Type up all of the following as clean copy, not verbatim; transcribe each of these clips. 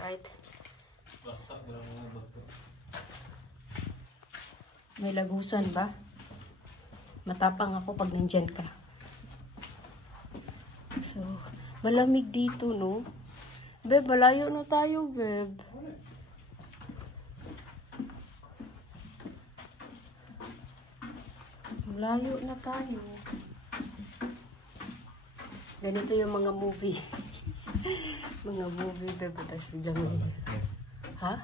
Alright. May lagusan ba? Matapang ako pag nandyan ka. So, malamig dito, no? Beb, malayo na tayo, Beb. Malayo na tayo. Ganito yung mga movie. Mga movie, Beb. Tapos biglang ha?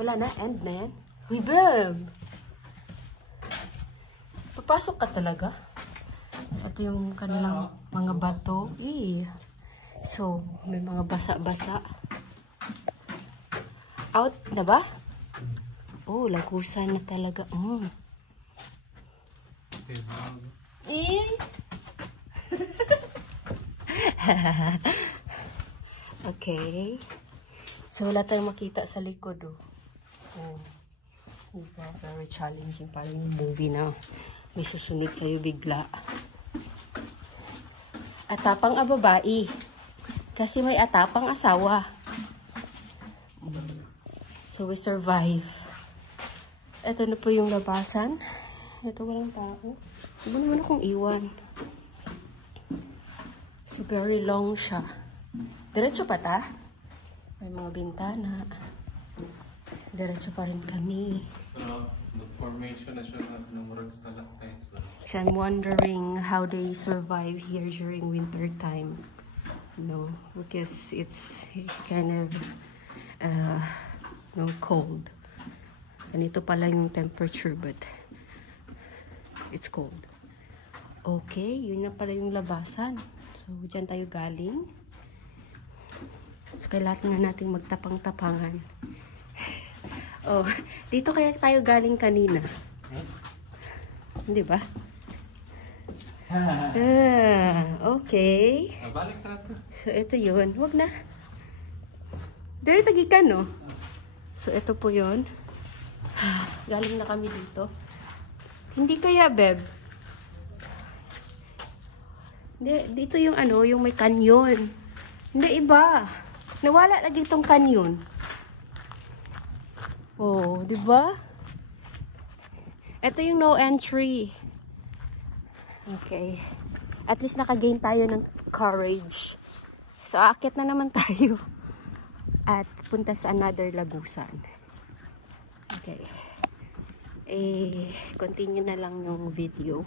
Wala na? End na yan? Uy, Beb! Papasok ka talaga? Ito yung kanilang mga bato. So, may mga basa-basa. Out na ba? Oh, lagusan na talaga. Okay. So, wala tayong makita sa likod, diba? Very challenging. Parang yung movie na may susunod sa'yo bigla. Atapang babae. Kasi may atapang asawa. So, we survive. Ito na po yung labasan. Ito walang tao. Iba naman akong iwan. So, very long siya. Diretso pa ta? May mga bintana. Diretso pa rin kami. Formation na siya ng works na laktays. So I'm wondering how they survive here during winter time. Because it's kind of cold. Ganito pala yung temperature, but it's cold. Okay, yun na pala yung labasan. So, dyan tayo galing. So, kailangan nga nating magtapang-tapangan. Oh, dito kaya tayo galing kanina. Hindi ba? Okay. Balik na ito. So, ito yun. Wag na. Dari tagikan, no? So, ito po yun. Galing na kami dito. Hindi kaya, Beb? Hindi, dito yung yung may kanyon. Hindi, iba. Nawala lagi itong kanyon. Oh, di ba? Ito yung no entry. Okay. At least nakagain tayo ng courage. So, aakit na naman tayo. At punta sa another lagusan. Okay. Continue na lang yung video.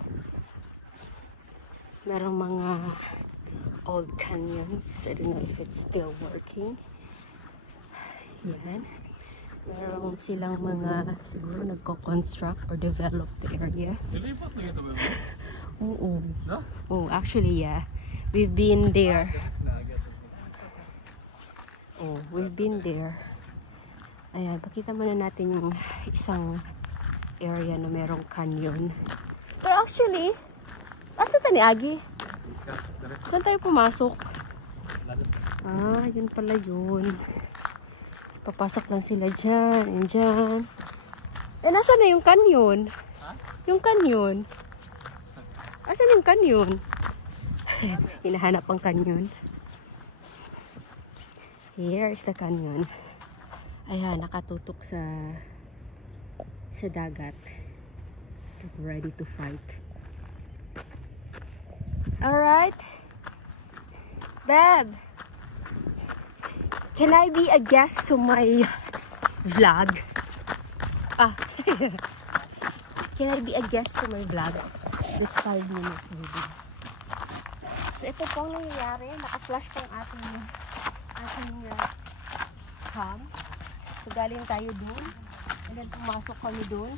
Merong mga old canyons. I don't know if it's still working. Yan. Meron silang mga, siguro nagko-construct or develop the area. Nilipat na ito ba? Oo. No? Oh, actually, yeah. We've been there. Oh, we've been there. Ayan, pakita muna natin yung isang area na merong canyon. Pero actually, asa ta ni Agi? Saan tayo pumasok? Yun pala yun. Papasok lang sila dyan, and dyan. Nasa na yung canyon? Yung canyon. Asan yung canyon? Hinahanap ang canyon. Here is the canyon. Ayan, nakatutok sa dagat. Ready to fight. Alright. Beb. Can I be a guest to my vlog? Can I be a guest to my vlog? It's 5 minutes maybe. So ito pong nangyayari. Naka-flash pong ating cam. So galing tayo dun. And then pumasok kami dun.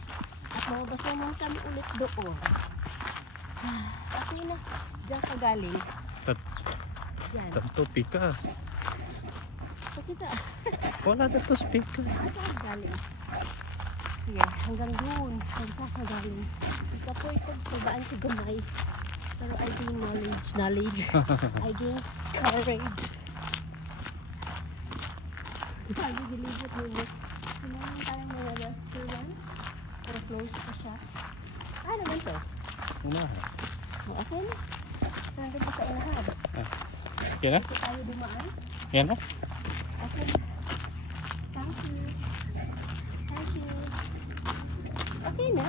At lumabas naman kami ulit doon. Kasi na, dyan ka galing. Yan. Tanto pikas. Pakita. Wala na ito pikas. Saan ka galing? Sige, hanggang doon. Saan ka galing? Ika po ipagpabaan ko gamay. Pero I gain knowledge. I gain courage. Lagi dilibot mo. Sinaman tayong mga restaurant. Pero close pa siya. Ano ba ito? Unahan. Okay na. Nandun pa sa unahan. Yan na? Ito tayo dumaan. Yan na? Okay. Okay na.